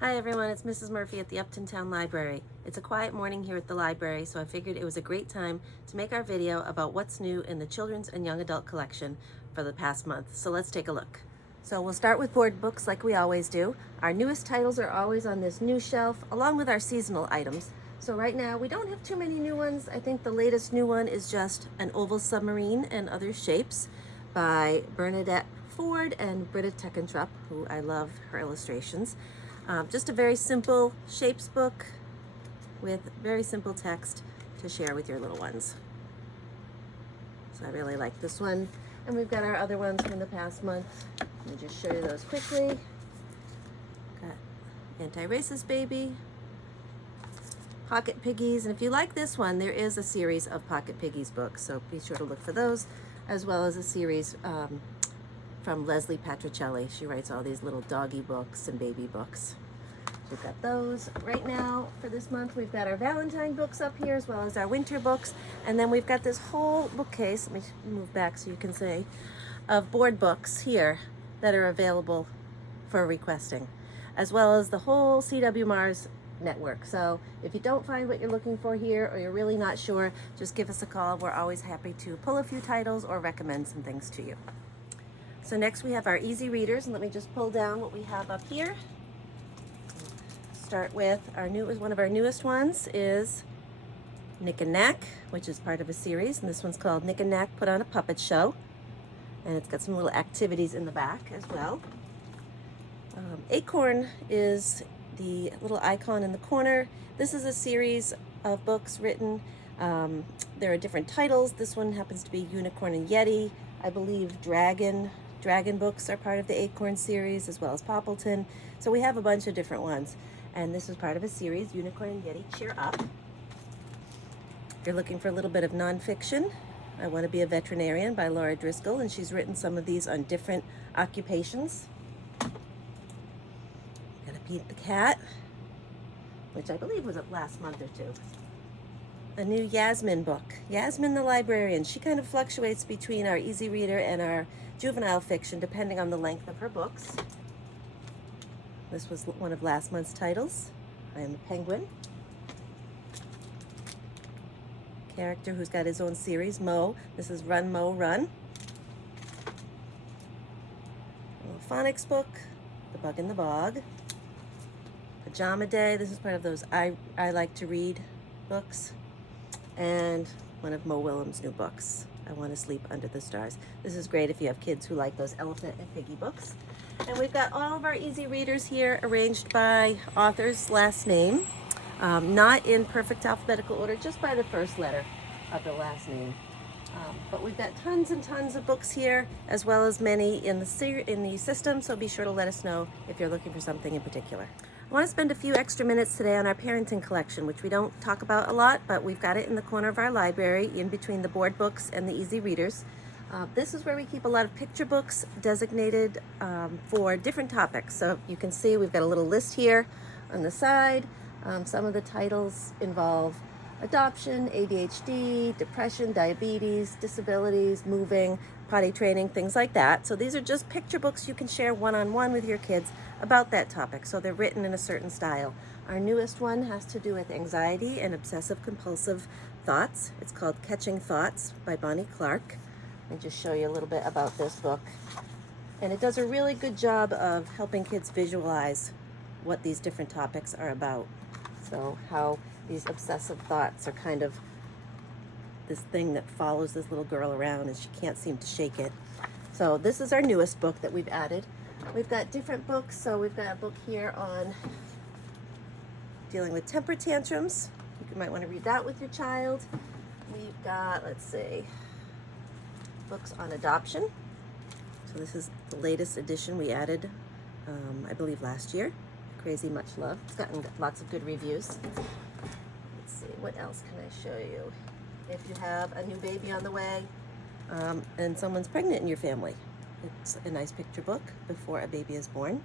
Hi everyone, it's Mrs. Murphy at the Upton Town Library. It's a quiet morning here at the library, so I figured it was a great time to make our video about what's new in the children's and young adult collection for the past month. So let's take a look. So we'll start with board books like we always do. Our newest titles are always on this new shelf, along with our seasonal items. So right now we don't have too many new ones. I think the latest new one is just An Oval Submarine and Other Shapes by Bernadette Ford and Britta Teckentrup, who I love her illustrations. Just a very simple shapes book with very simple text to share with your little ones. So I really like this one. And we've got our other ones from the past month. Let me just show you those quickly. Got Anti-Racist Baby, Pocket Piggies, and if you like this one, there is a series of Pocket Piggies books, so be sure to look for those, as well as a series from Leslie Patricelli. She writes all these little doggy books and baby books. We've got those. Right now, for this month, we've got our Valentine books up here, as well as our winter books. And then we've got this whole bookcase, let me move back so you can see, of board books here that are available for requesting, as well as the whole CW Mars network. So if you don't find what you're looking for here, or you're really not sure, just give us a call. We're always happy to pull a few titles or recommend some things to you. So next we have our easy readers, and let me just pull down what we have up here. Start with one of our newest ones is Nick and Knack, which is part of a series, and this one's called Nick and Knack Put on a Puppet Show, and it's got some little activities in the back as well. Acorn is the little icon in the corner. This is a series of books written. There are different titles. This one happens to be Unicorn and Yeti. I believe Dragon books are part of the Acorn series, as well as Poppleton. So we have a bunch of different ones. And this is part of a series, Unicorn and Yeti, Cheer Up. If you're looking for a little bit of nonfiction, I Want to Be a Veterinarian by Laura Driscoll, and she's written some of these on different occupations. Got Pete the Cat, which I believe was up last month or two. A new Yasmin book, Yasmin the Librarian. She kind of fluctuates between our easy reader and our juvenile fiction, depending on the length of her books. This was one of last month's titles. I Am a Penguin. Character who's got his own series, Mo. This is Run, Mo, Run. A little phonics book, The Bug in the Bog. Pajama Day. This is part of those I Like to Read books. And one of Mo Willems' new books, I Want to Sleep Under the Stars. This is great if you have kids who like those elephant and piggy books. And we've got all of our easy readers here arranged by author's last name, not in perfect alphabetical order, just by the first letter of the last name. But we've got tons and tons of books here, as well as many in the system, so be sure to let us know if you're looking for something in particular. I want to spend a few extra minutes today on our parenting collection, which we don't talk about a lot, but we've got it in the corner of our library, in between the board books and the easy readers. This is where we keep a lot of picture books designated for different topics. So you can see we've got a little list here on the side. Some of the titles involve adoption, ADHD, depression, diabetes, disabilities, moving, potty training, things like that. So these are just picture books you can share one-on-one with your kids about that topic. So they're written in a certain style. Our newest one has to do with anxiety and obsessive compulsive thoughts. It's called Catching Thoughts by Bonnie Clark. Let me just show you a little bit about this book. And it does a really good job of helping kids visualize what these different topics are about. So how these obsessive thoughts are kind of this thing that follows this little girl around and she can't seem to shake it. So this is our newest book that we've added. We've got different books. So we've got a book here on dealing with temper tantrums. You might want to read that with your child. We've got, let's see, books on adoption. So this is the latest edition we added, I believe last year. Crazy Much Love. It's gotten lots of good reviews. Let's see, what else can I show you? If you have a new baby on the way and someone's pregnant in your family, it's a nice picture book before a baby is born.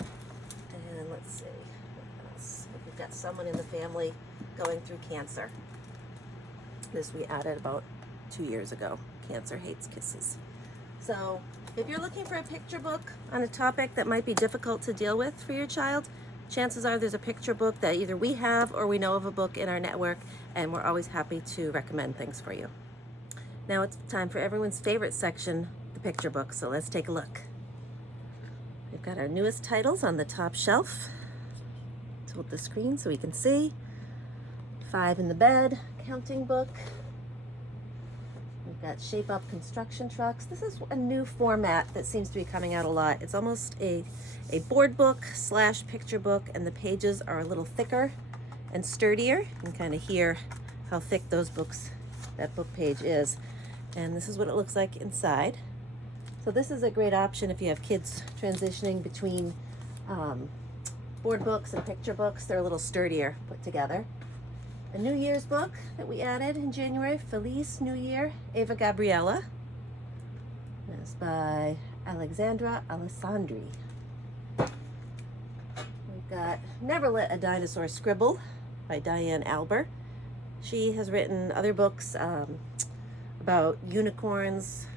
And let's see, what else? If you've got someone in the family going through cancer. This we added about 2 years ago, Cancer Hates Kisses. So If you're looking for a picture book on a topic that might be difficult to deal with for your child, chances are there's a picture book that either we have or we know of a book in our network, and we're always happy to recommend things for you. Now it's time for everyone's favorite section, the picture book, so let's take a look. We've got our newest titles on the top shelf. Tilt the screen so we can see. 5 in the Bed, counting book. We've got Shape Up construction trucks. This is a new format that seems to be coming out a lot. It's almost a board book / picture book, and the pages are a little thicker and sturdier. You can kind of hear how thick that book page is. And this is what it looks like inside. So this is a great option if you have kids transitioning between board books and picture books. They're a little sturdier put together. A New Year's book that we added in January, Feliz New Year, Eva Gabriela. It's by Alexandra Alessandri. We've got Never Let a Dinosaur Scribble by Diane Alber. She has written other books about unicorns.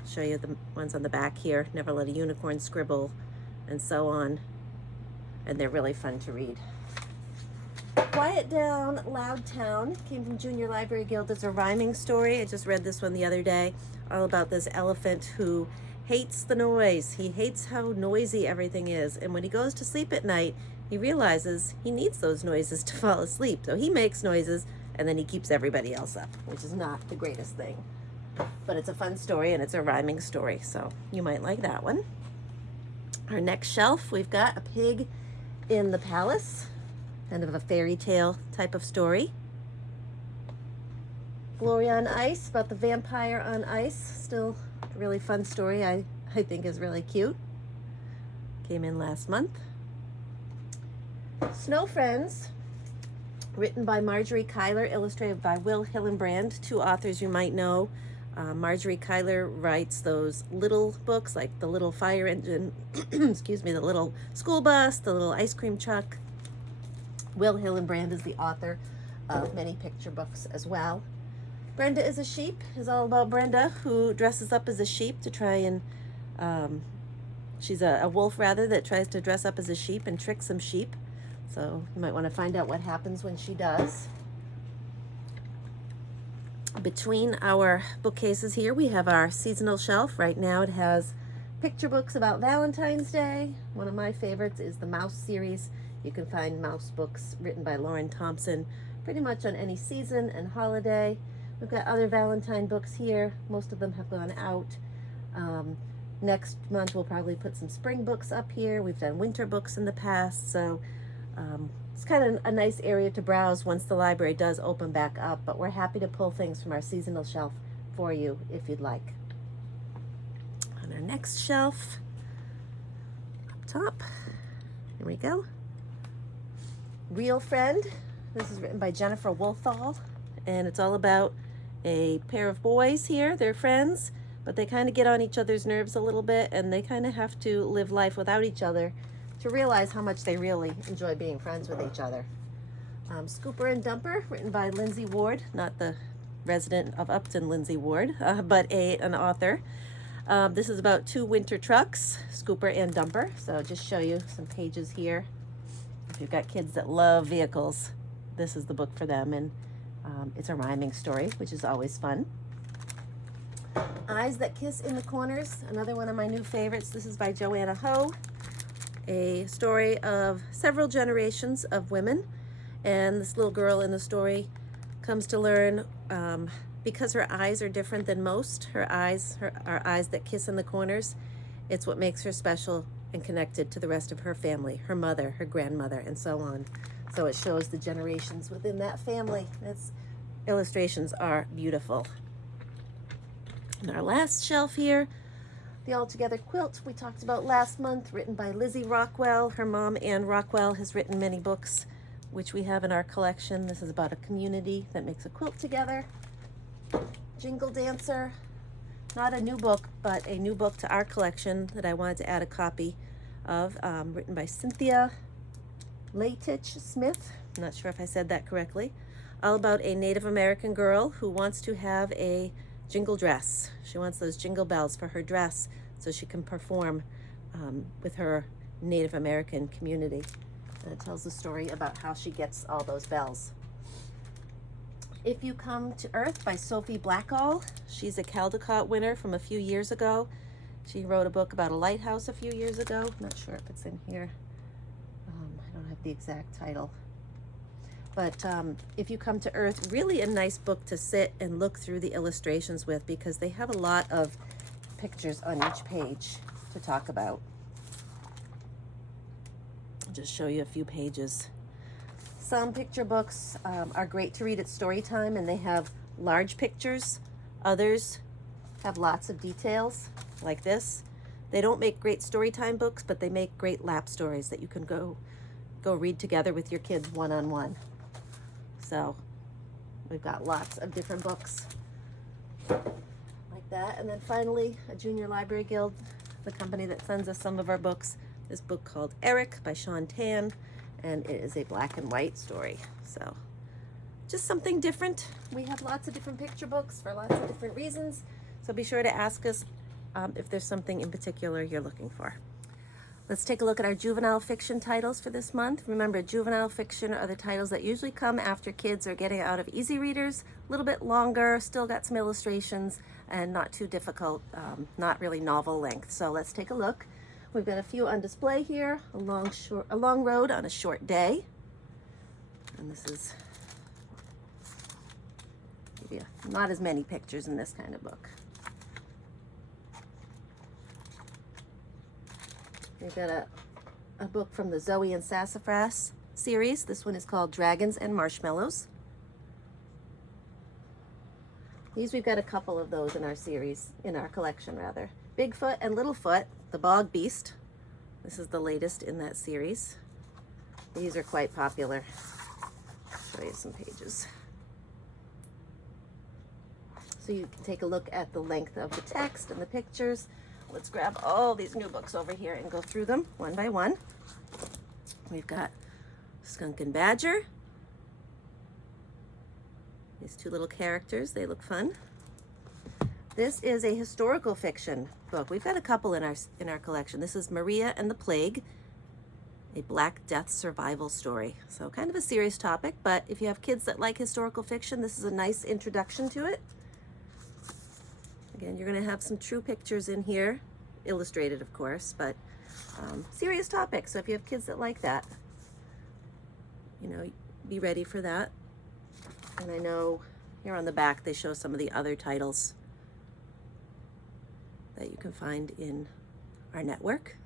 I'll show you the ones on the back here. Never Let a Unicorn Scribble, and so on. And they're really fun to read. Quiet Down, Loud Town came from Junior Library Guild. It's a rhyming story. I just read this one the other day, all about this elephant who hates the noise. He hates how noisy everything is. And when he goes to sleep at night, he realizes he needs those noises to fall asleep. So he makes noises, and then he keeps everybody else up, which is not the greatest thing. But it's a fun story, and it's a rhyming story, so you might like that one. Our next shelf, we've got A Pig in the Palace. Kind of a fairy tale type of story. Gloria on Ice, about the vampire on ice. Still a really fun story. I think is really cute. Came in last month. Snow Friends, written by Marjorie Kyler, illustrated by Will Hillenbrand, 2 authors you might know. Marjorie Kyler writes those little books like The Little Fire Engine, excuse me, The Little School Bus, The Little Ice Cream Truck. Will Hillenbrand is the author of many picture books as well. Brenda is a Sheep is all about Brenda, who dresses up as a sheep to try and, she's a wolf rather, that tries to dress up as a sheep and trick some sheep. So you might want to find out what happens when she does. Between our bookcases here, we have our seasonal shelf. Right now it has picture books about Valentine's Day. One of my favorites is the Mouse series. You can find mouse books written by Lauren Thompson pretty much on any season and holiday. We've got other Valentine books here. Most of them have gone out. Next month we'll probably put some spring books up here. We've done winter books in the past, so it's kind of a nice area to browse once the library does open back up, but we're happy to pull things from our seasonal shelf for you if you'd like. On our next shelf, up top, here we go. Real Friend. This is written by Jennifer Wolfall, and it's all about a pair of boys here. They're friends, but they kind of get on each other's nerves a little bit, and they kind of have to live life without each other to realize how much they really enjoy being friends with each other. Scooper and Dumper, written by Lindsay Ward, not the resident of Upton, Lindsay Ward, but an author. This is about 2 winter trucks, Scooper and Dumper. So just show you some pages here. If you've got kids that love vehicles, this is the book for them, and it's a rhyming story, which is always fun. Eyes That Kiss in the Corners, another one of my new favorites. This is by Joanna Ho, a story of several generations of women, and this little girl in the story comes to learn, because her eyes are different than most, her eyes are eyes that kiss in the corners. It's what makes her special and connected to the rest of her family, her mother, her grandmother, and so on. So it shows the generations within that family. Its illustrations are beautiful. And our last shelf here, the All Together Quilt we talked about last month, written by Lizzie Rockwell. Her mom, Anne Rockwell, has written many books, which we have in our collection. This is about a community that makes a quilt together. Jingle Dancer, not a new book, but a new book to our collection that I wanted to add a copy of, written by Cynthia Latich Smith. I'm not sure if I said that correctly. All about a Native American girl who wants to have a jingle dress. She wants those jingle bells for her dress. so she can perform with her Native American community. And it tells the story about how she gets all those bells. If You Come to Earth by Sophie Blackall. She's a Caldecott winner from a few years ago. She wrote a book about a lighthouse a few years ago. Not sure if it's in here. I don't have the exact title. But If You Come to Earth, really a nice book to sit and look through the illustrations with, because they have a lot of pictures on each page to talk about. I'll just show you a few pages. Some picture books are great to read at story time, and they have large pictures. Others have lots of details, like this. They don't make great story time books, but they make great lap stories that you can go read together with your kids one-on-one. So we've got lots of different books like that. And then finally, a Junior Library Guild, the company that sends us some of our books, this book called Eric by Sean Tan, and it is a black and white story. So just something different. We have lots of different picture books for lots of different reasons. So be sure to ask us if there's something in particular you're looking for. Let's take a look at our juvenile fiction titles for this month. Remember, juvenile fiction are the titles that usually come after kids are getting out of easy readers, a little bit longer, still got some illustrations, and not too difficult, not really novel length. So let's take a look. We've got a few on display here. A long road on a short day. And this is maybe not as many pictures in this kind of book. We've got a book from the Zoe and Sassafras series. This one is called Dragons and Marshmallows. We've got a couple of those in our series, in our collection rather. Bigfoot and Littlefoot, the Bog Beast. This is the latest in that series. These are quite popular. I'll show you some pages. So you can take a look at the length of the text and the pictures. Let's grab all these new books over here and go through them one by one. We've got Skunk and Badger. These two little characters, they look fun. This is a historical fiction book. We've got a couple in our collection. This is Maria and the Plague, a Black Death survival story. So kind of a serious topic, but if you have kids that like historical fiction, this is a nice introduction to it. Again, you're going to have some true pictures in here, illustrated of course, but serious topic. So if you have kids that like that, you know, be ready for that. And I know here on the back they show some of the other titles that you can find in our network.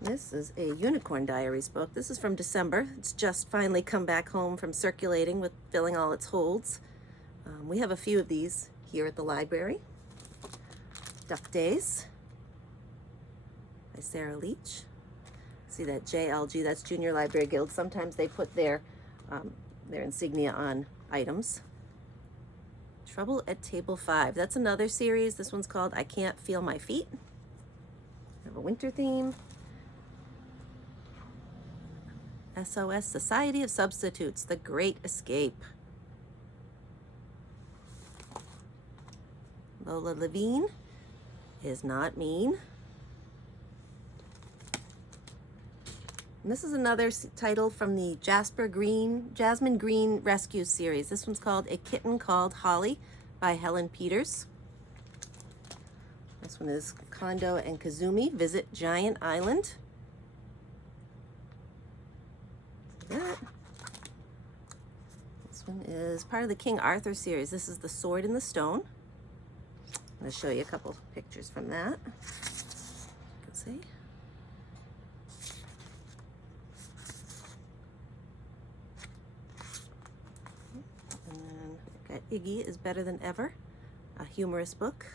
This is a Unicorn Diaries book. This is from December. It's just finally come back home from circulating with filling all its holds. We have a few of these here at the library. Duck Days by Sarah Leach. See that JLG, that's Junior Library Guild. Sometimes they put their insignia on items. Trouble at Table 5. That's another series. This one's called I Can't Feel My Feet. We have a winter theme. SOS, Society of Substitutes, The Great Escape. Lola Levine is Not Mean. And this is another title from the Jasmine Green Rescue series. This one's called A Kitten Called Holly by Helen Peters. This one is Kondo and Kazumi Visit Giant Island. That. This one is part of the King Arthur series. This is The Sword in the Stone. I'm going to show you a couple pictures from that. You can see. And then we've got Iggy is Better Than Ever, a humorous book.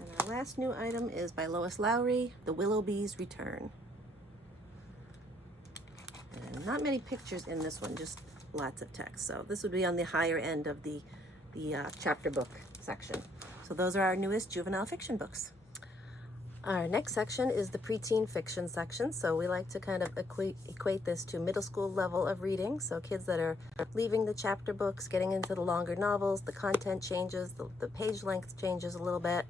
And our last new item is by Lois Lowry, The Willowbees Return. And not many pictures in this one, just lots of text. So this would be on the higher end of the chapter book section. So those are our newest juvenile fiction books. Our next section is the preteen fiction section. So we like to kind of equate this to middle school level of reading. So kids that are leaving the chapter books, getting into the longer novels, the content changes, the page length changes a little bit.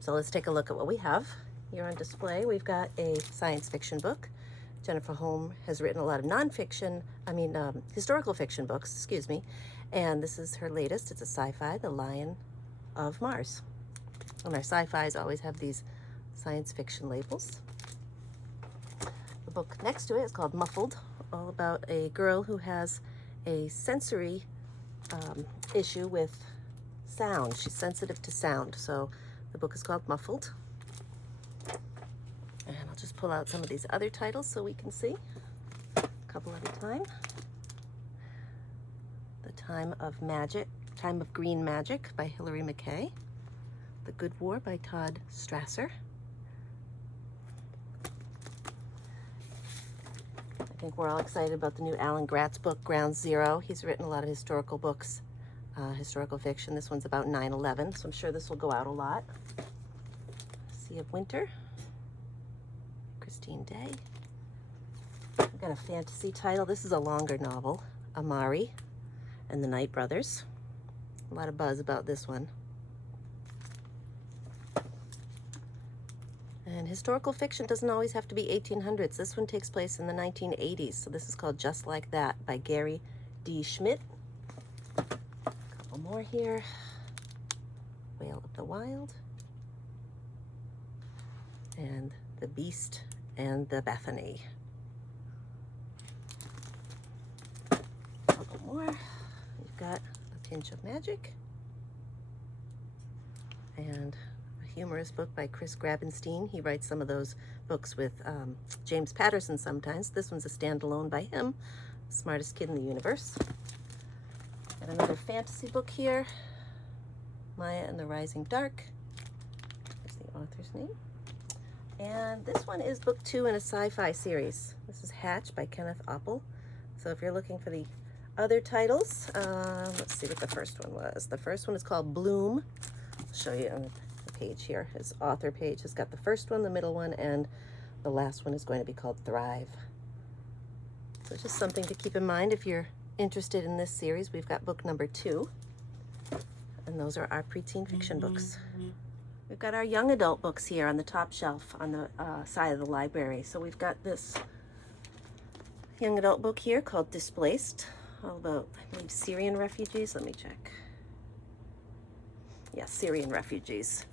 So let's take a look at what we have here on display. We've got a science fiction book. Jennifer Holm has written a lot of nonfiction, historical fiction books, excuse me. And this is her latest. It's a sci-fi, The Lion of Mars. And our sci-fis always have these science fiction labels. The book next to it is called Muffled, all about a girl who has a sensory issue with sound. She's sensitive to sound, so the book is called Muffled. And I'll just pull out some of these other titles so we can see a couple at a time. The Time of Green Magic by Hilary McKay. The Good War by Todd Strasser. I think we're all excited about the new Alan Gratz book, Ground Zero. He's written a lot of historical books, historical fiction. This one's about 9/11, so I'm sure this will go out a lot. Sea of Winter, Christine Day. We've got a fantasy title. This is a longer novel, Amari and the Night Brothers. A lot of buzz about this one. And historical fiction doesn't always have to be 1800s. This one takes place in the 1980s. So this is called Just Like That by Gary D. Schmidt. A couple more here. Whale of the Wild. And The Beast and the Bethany. A couple more. We've got A Pinch of Magic. And humorous book by Chris Grabenstein. He writes some of those books with James Patterson sometimes. This one's a standalone by him, Smartest Kid in the Universe. Got another fantasy book here, Maya and the Rising Dark. There's the author's name. And this one is book 2 in a sci-fi series. This is Hatch by Kenneth Oppel. So if you're looking for the other titles, let's see what the first one was. The first one is called Bloom. I'll show you on the page here. His author page has got the first one, the middle one, and the last one is going to be called Thrive. So it's just something to keep in mind if you're interested in this series. We've got book number 2, and those are our preteen fiction books. We've got our young adult books here on the top shelf on the side of the library. So we've got this young adult book here called Displaced, all about, I believe, Syrian refugees. Let me check. Yes, Syrian refugees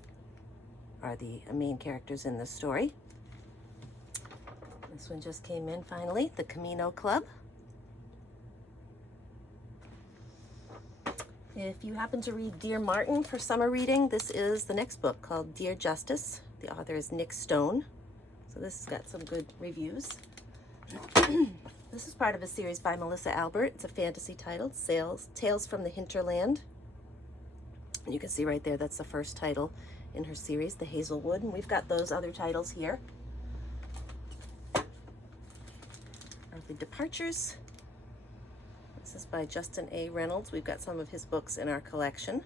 are the main characters in this story. This one just came in finally, The Camino Club. If you happen to read Dear Martin for summer reading, this is the next book called Dear Justice. The author is Nick Stone. So this has got some good reviews. This is part of a series by Melissa Albert. It's a fantasy title, Tales from the Hinterland. And you can see right there, that's the first title in her series, The Hazelwood. And we've got those other titles here. Earthly Departures. This is by Justin A. Reynolds. We've got some of his books in our collection.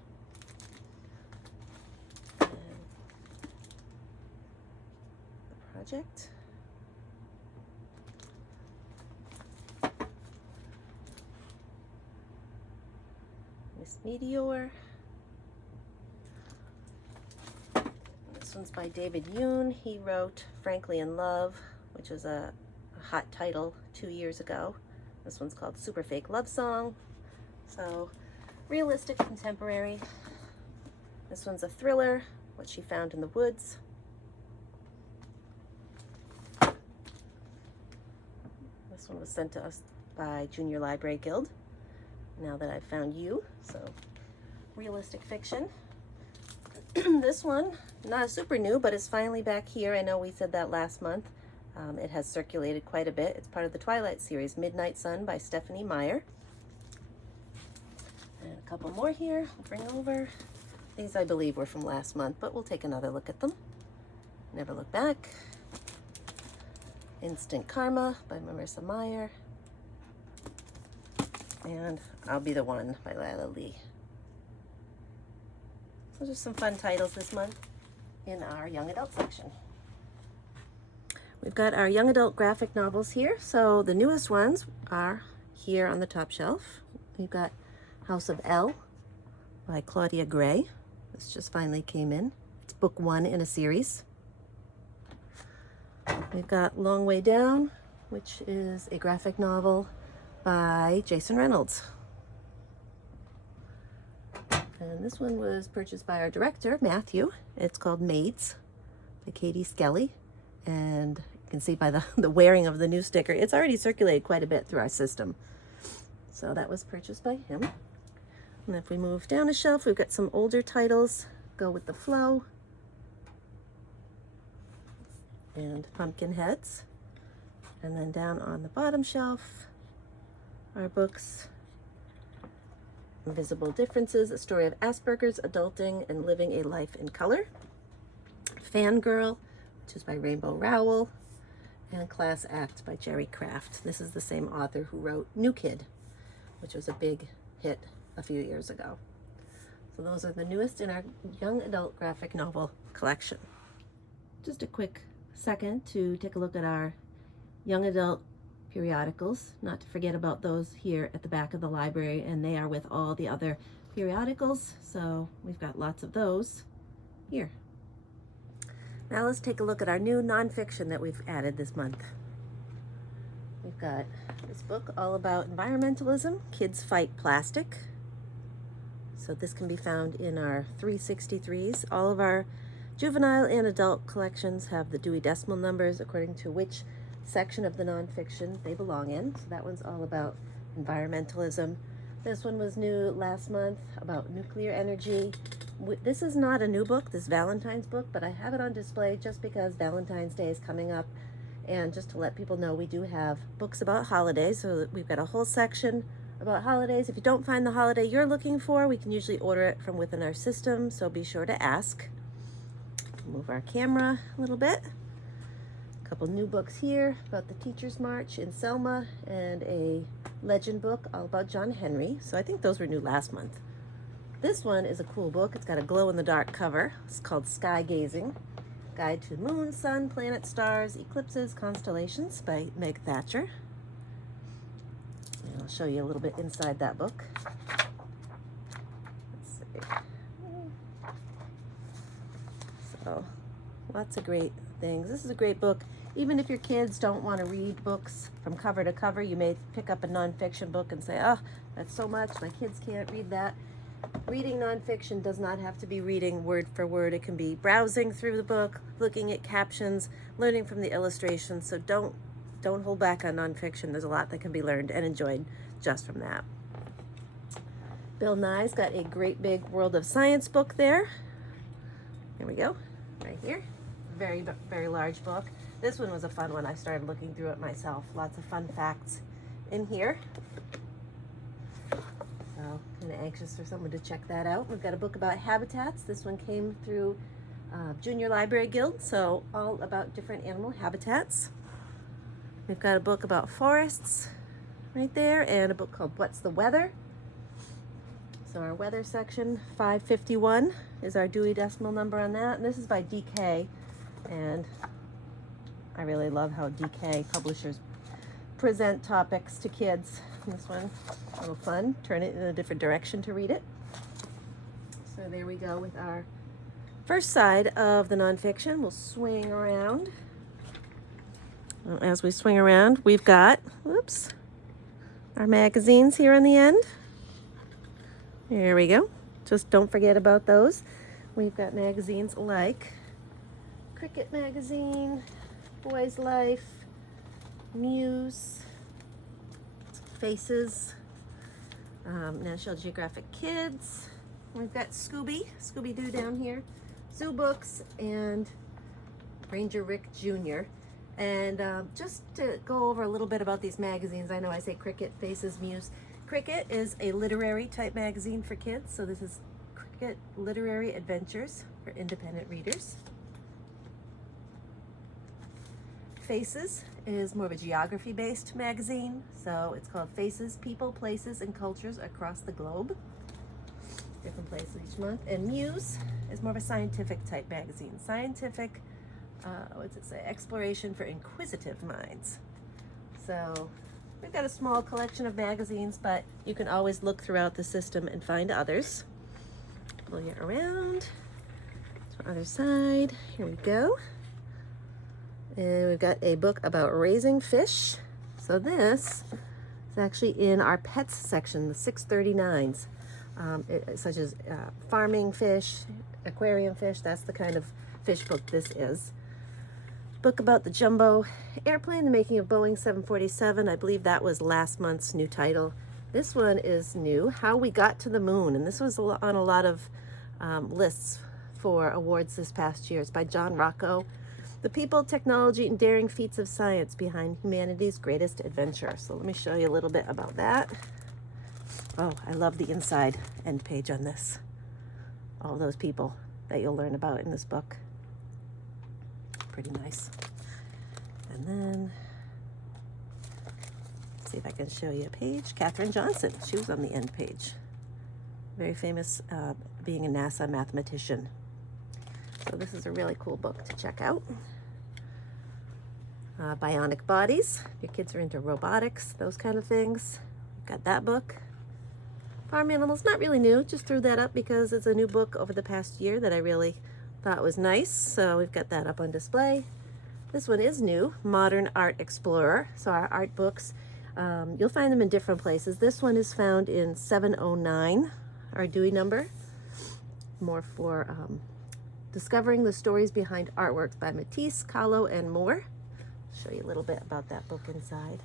And The Project. Miss Meteor. This one's by David Yoon. He wrote Frankly in Love, which was a hot title 2 years ago. This one's called Super Fake Love Song. So realistic, contemporary. This one's a thriller, What She Found in the Woods. This one was sent to us by Junior Library Guild, Now That I've Found You. So realistic fiction. This one, not super new, but it's finally back here. I know we said that last month. It has circulated quite a bit. It's part of the Twilight series, Midnight Sun by Stephanie Meyer. And a couple more here, I'll bring over. These I believe were from last month, but we'll take another look at them. Never Look Back. Instant Karma by Marissa Meyer. And I'll Be the One by Lila Lee. So just some fun titles this month in our young adult section. We've got our young adult graphic novels here. So the newest ones are here on the top shelf. We've got House of L by Claudia Gray. This just finally came in. It's book 1 in a series. We've got Long Way Down, which is a graphic novel by Jason Reynolds. And this one was purchased by our director, Matthew. It's called Maids by Katie Skelly. And you can see by the wearing of the new sticker, it's already circulated quite a bit through our system. So that was purchased by him. And if we move down a shelf, we've got some older titles, Go With the Flow, and Pumpkin Heads. And then down on the bottom shelf are books, Invisible Differences, A Story of Asperger's, Adulting, and Living a Life in Color, Fangirl, which is by Rainbow Rowell, and Class Act by Jerry Craft. This is the same author who wrote New Kid, which was a big hit a few years ago. So those are the newest in our young adult graphic novel collection. Just a quick second to take a look at our young adult periodicals, not to forget about those here at the back of the library, and they are with all the other periodicals, so we've got lots of those here. Now let's take a look at our new nonfiction that we've added this month. We've got this book all about environmentalism, Kids Fight Plastic. So this can be found in our 363s. All of our juvenile and adult collections have the Dewey Decimal numbers according to which section of the nonfiction they belong in. So that one's all about environmentalism. This one was new last month about nuclear energy. This is not a new book, this Valentine's book, but I have it on display just because Valentine's Day is coming up, and just to let people know we do have books about holidays, so that we've got a whole section about holidays. If you don't find the holiday you're looking for, we can usually order it from within our system, so be sure to ask. Move our camera a little bit. A couple new books here about the Teacher's March in Selma, and a legend book all about John Henry. So I think those were new last month. This one is a cool book. It's got a glow-in-the-dark cover. It's called Sky Gazing, Guide to Moon, Sun, Planets, Stars, Eclipses, Constellations by Meg Thatcher. And I'll show you a little bit inside that book. Let's see. So, lots of great things. This is a great book. Even if your kids don't want to read books from cover to cover, you may pick up a nonfiction book and say, oh, that's so much, my kids can't read that. Reading nonfiction does not have to be reading word for word. It can be browsing through the book, looking at captions, learning from the illustrations. So don't hold back on nonfiction. There's a lot that can be learned and enjoyed just from that. Bill Nye's got a great big World of Science book there. Here we go, right here. Very, very large book. This one was a fun one. I started looking through it myself. Lots of fun facts in here. So kind of anxious for someone to check that out. We've got a book about habitats. This one came through Junior Library Guild, so all about different animal habitats. We've got a book about forests right there, and a book called What's the Weather? So our weather section, 551, is our Dewey Decimal number on that. And this is by DK, and I really love how DK publishers present topics to kids. This one, a little fun, turn it in a different direction to read it. So there we go with our first side of the nonfiction. We'll swing around. As we swing around, we've got, whoops, our magazines here on the end. There we go. Just don't forget about those. We've got magazines like Cricket Magazine, Boy's Life, Muse, Faces, National Geographic Kids. We've got Scooby-Doo down here, Zoo Books, and Ranger Rick Jr. And just to go over a little bit about these magazines, I know I say Cricket, Faces, Muse. Cricket is a literary type magazine for kids, so this is Cricket Literary Adventures for independent readers. Faces is more of a geography-based magazine, so it's called Faces, People, Places, and Cultures Across the Globe. Different places each month. And Muse is more of a scientific type magazine. Scientific what's it say? Exploration for Inquisitive Minds. So we've got a small collection of magazines, but you can always look throughout the system and find others. Pull you around to the other side. Here we go. And we've got a book about raising fish. So this is actually in our pets section, the 639s, such as farming fish, aquarium fish. That's the kind of fish book this is. Book about the jumbo airplane, the making of Boeing 747. I believe that was last month's new title. This one is new, How We Got to the Moon. And this was on a lot of lists for awards this past year. It's by John Rocco. The people, technology, and daring feats of science behind humanity's greatest adventure. So let me show you a little bit about that. Oh, I love the inside end page on this. All those people that you'll learn about in this book. Pretty nice. And then, let's see if I can show you a page. Katherine Johnson, she was on the end page. Very famous being a NASA mathematician. So this is a really cool book to check out. Bionic Bodies. If your kids are into robotics, those kind of things. Got that book. Farm Animals, not really new. Just threw that up because it's a new book over the past year that I really thought was nice. So we've got that up on display. This one is new, Modern Art Explorer. So our art books, you'll find them in different places. This one is found in 709, our Dewey number. More for discovering the stories behind artworks by Matisse, Kahlo, and more. I'll show you a little bit about that book inside.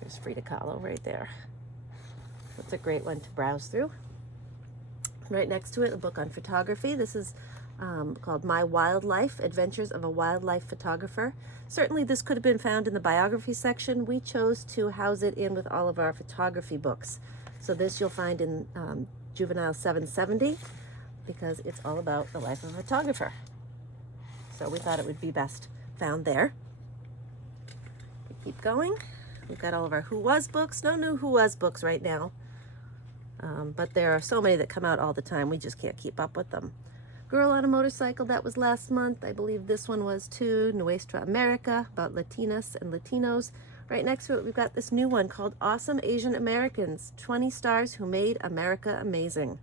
There's Frida Kahlo right there. That's a great one to browse through. Right next to it, a book on photography. This is called My Wildlife, Adventures of a Wildlife Photographer. Certainly this could have been found in the biography section. We chose to house it in with all of our photography books. So this you'll find in Juvenile 770 because it's all about the life of a photographer. So we thought it would be best found there. We keep going. We've got all of our Who Was books. No new Who Was books right now. But there are so many that come out all the time, we just can't keep up with them. Girl on a Motorcycle, that was last month. I believe this one was too. Nuestra America, about Latinas and Latinos. Right next to it, we've got this new one called Awesome Asian Americans, 20 Stars Who Made America Amazing.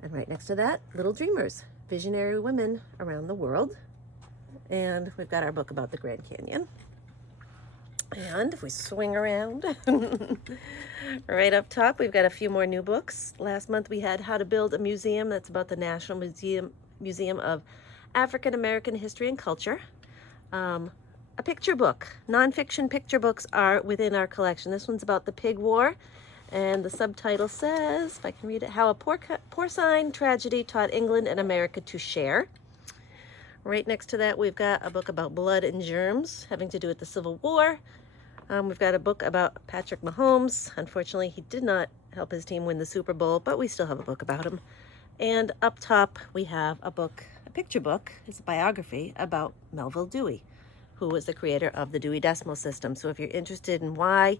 And right next to that, Little Dreamers, Visionary Women Around the World. And we've got our book about the Grand Canyon. And if we swing around, right up top, we've got a few more new books. Last month we had How to Build a Museum. That's about the National Museum of African American History and Culture. A picture book. Nonfiction picture books are within our collection. This one's about the Pig War. And the subtitle says, if I can read it, How a Porcine Tragedy Taught England and America to Share. Right next to that, we've got a book about blood and germs, having to do with the Civil War. We've got a book about Patrick Mahomes. Unfortunately, he did not help his team win the Super Bowl, but we still have a book about him. And up top, we have a book, a picture book. It's a biography about Melville Dewey, who was the creator of the Dewey Decimal System. So if you're interested in why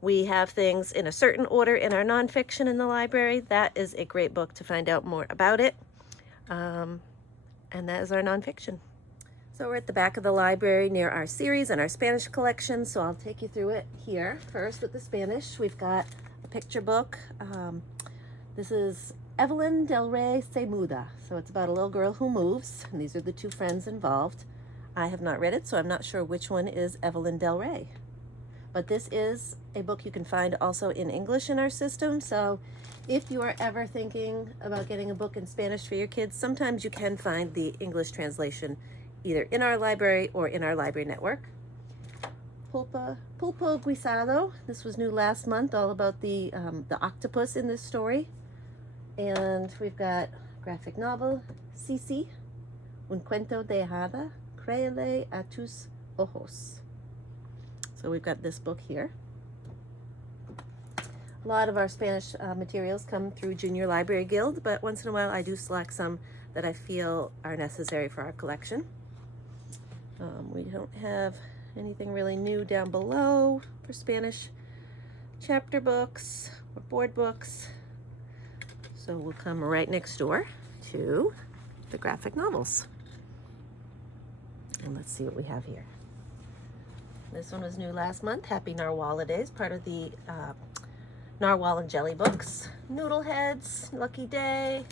we have things in a certain order in our nonfiction in the library, that is a great book to find out more about it. And that is our nonfiction. So we're at the back of the library near our series and our Spanish collection, so I'll take you through it here. First with the Spanish, we've got a picture book. This is Evelyn Del Rey Se Muda. So it's about a little girl who moves, and these are the two friends involved. I have not read it, so I'm not sure which one is Evelyn Del Rey. But this is a book you can find also in English in our system, so if you are ever thinking about getting a book in Spanish for your kids, sometimes you can find the English translation either in our library or in our library network. Pulpo Guisado. This was new last month, all about the octopus in this story. And we've got graphic novel, Sisi, Un Cuento de Hada, Créele a tus ojos. So we've got this book here. A lot of our Spanish materials come through Junior Library Guild, but once in a while I do select some that I feel are necessary for our collection. We don't have anything really new down below for Spanish chapter books or board books. So we'll come right next door to the graphic novels. And let's see what we have here. This one was new last month. Happy Narwhal Days, part of the Narwhal and Jelly books. Noodleheads, Lucky Day.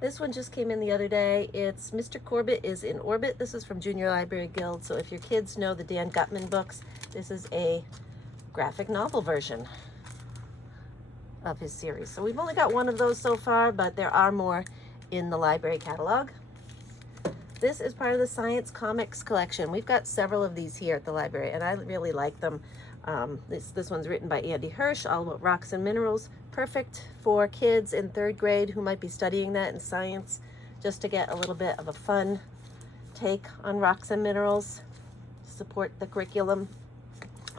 This one just came in the other day. It's Mr. Corbett is in Orbit. This is from Junior Library Guild. So if your kids know the Dan Gutman books, this is a graphic novel version of his series. So we've only got one of those so far, but there are more in the library catalog. This is part of the Science Comics collection. We've got several of these here at the library, and I really like them. This one's written by Andy Hirsch, all about rocks and minerals. Perfect for kids in 3rd grade who might be studying that in science, just to get a little bit of a fun take on rocks and minerals, support the curriculum.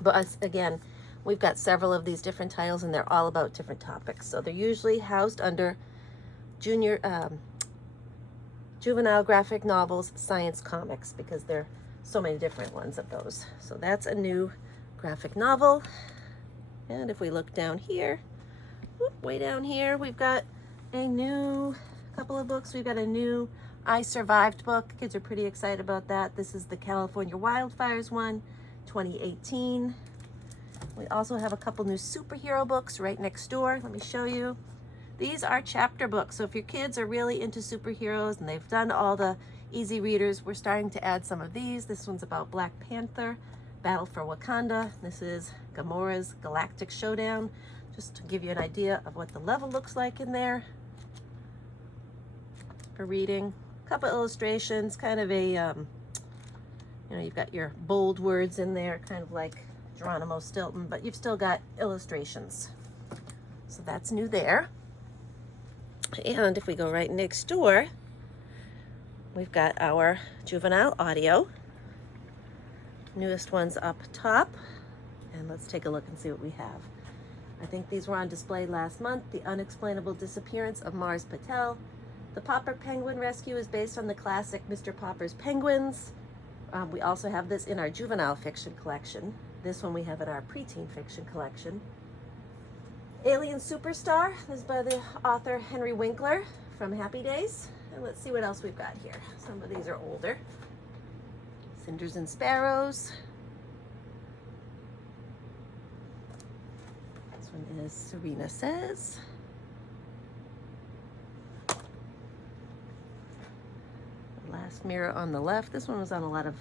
But again, we've got several of these different titles, and they're all about different topics. So they're usually housed under juvenile graphic novels, science comics, because there are so many different ones of those. So that's a new graphic novel. And if we look down here, way down here, we've got a new couple of books. We've got a new I Survived book. Kids are pretty excited about that. This is the California Wildfires one, 2018. We also have a couple new superhero books right next door. Let me show you. These are chapter books. So if your kids are really into superheroes and they've done all the easy readers, we're starting to add some of these. This one's about Black Panther, Battle for Wakanda. This is Gamora's Galactic Showdown, just to give you an idea of what the level looks like in there for reading. A couple illustrations, kind of a, you've got your bold words in there, kind of like Geronimo Stilton, but you've still got illustrations. So that's new there. And if we go right next door, we've got our juvenile audio. Newest one's up top. And let's take a look and see what we have. I think these were on display last month. The Unexplainable Disappearance of Mars Patel. The Popper Penguin Rescue is based on the classic Mr. Popper's Penguins. We also have this in our juvenile fiction collection. This one we have in our preteen fiction collection. Alien Superstar, this is by the author Henry Winkler from Happy Days. And let's see what else we've got here. Some of these are older. Cinders and Sparrows. This one is Serena Says. The Last Mirror on the Left. This one was on a lot of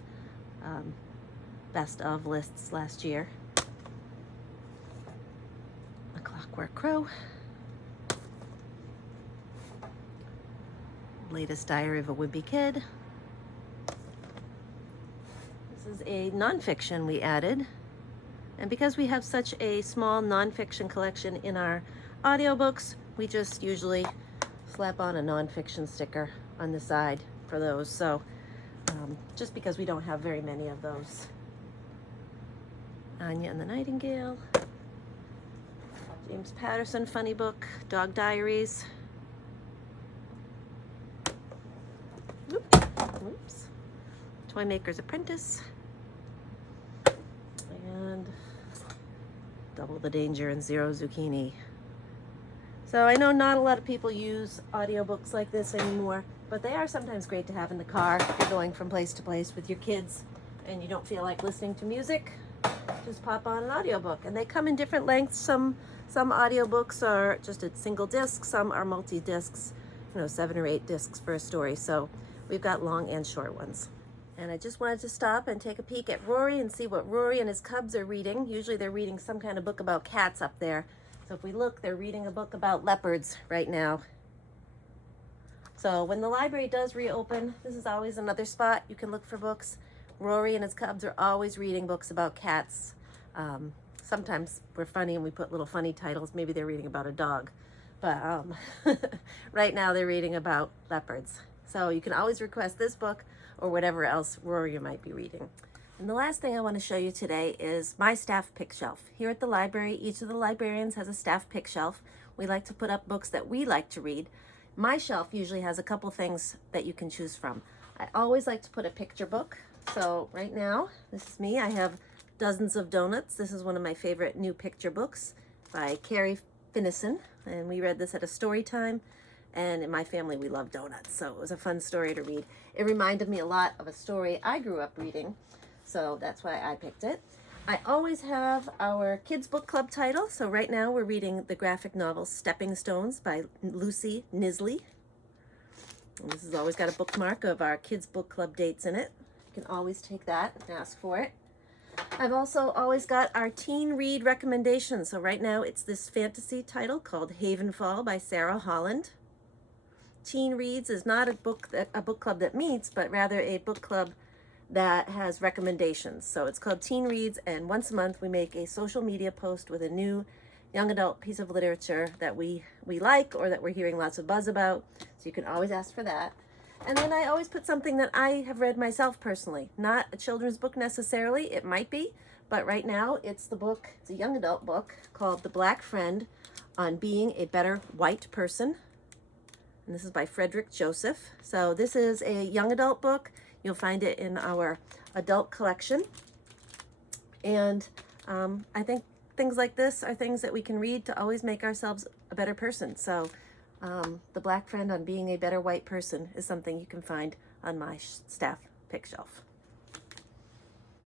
best of lists last year. A Clockwork Crow. Latest Diary of a Wimpy Kid. This is a nonfiction we added. And because we have such a small nonfiction collection in our audiobooks, we just usually slap on a nonfiction sticker on the side for those. So just because we don't have very many of those. Anya and the Nightingale. James Patterson funny book, Dog Diaries. Oops. Toymaker's Apprentice. And Double the Danger and Zero Zucchini. So I know not a lot of people use audiobooks like this anymore, but they are sometimes great to have in the car if you're going from place to place with your kids and you don't feel like listening to music. Just pop on an audiobook, and they come in different lengths. Some audiobooks are just a single disc, some are multi-discs, 7 or 8 discs for a story. So we've got long and short ones. And I just wanted to stop and take a peek at Rory and see what Rory and his cubs are reading. Usually they're reading some kind of book about cats up there. So if we look, they're reading a book about leopards right now. So when the library does reopen, this is always another spot you can look for books. Rory and his cubs are always reading books about cats. Sometimes we're funny and we put little funny titles. Maybe they're reading about a dog. But right now they're reading about leopards. So you can always request this book or whatever else Rory might be reading. And the last thing I want to show you today is my staff pick shelf. Here at the library, each of the librarians has a staff pick shelf. We like to put up books that we like to read. My shelf usually has a couple things that you can choose from. I always like to put a picture book. So right now, this is me. I have Dozens of Donuts. This is one of my favorite new picture books by Carrie Finnison, and we read this at a story time. And in my family, we love donuts. So it was a fun story to read. It reminded me a lot of a story I grew up reading. So that's why I picked it. I always have our kids book club title. So right now we're reading the graphic novel Stepping Stones by Lucy Nisley. And this has always got a bookmark of our kids book club dates in it. You can always take that and ask for it. I've also always got our teen read recommendations. So right now it's this fantasy title called Havenfall by Sarah Holland. Teen Reads is not a book club that meets, but rather a book club that has recommendations. So it's called Teen Reads, and once a month we make a social media post with a new young adult piece of literature that we like or that we're hearing lots of buzz about. So you can always ask for that. And then I always put something that I have read myself personally. Not a children's book necessarily, it might be, but right now it's a young adult book called The Black Friend on Being a Better White Person. And this is by Frederick Joseph. So this is a young adult book. You'll find it in our adult collection. And I think things like this are things that we can read to always make ourselves a better person. So The Black Friend on Being a Better White Person is something you can find on my staff pick shelf.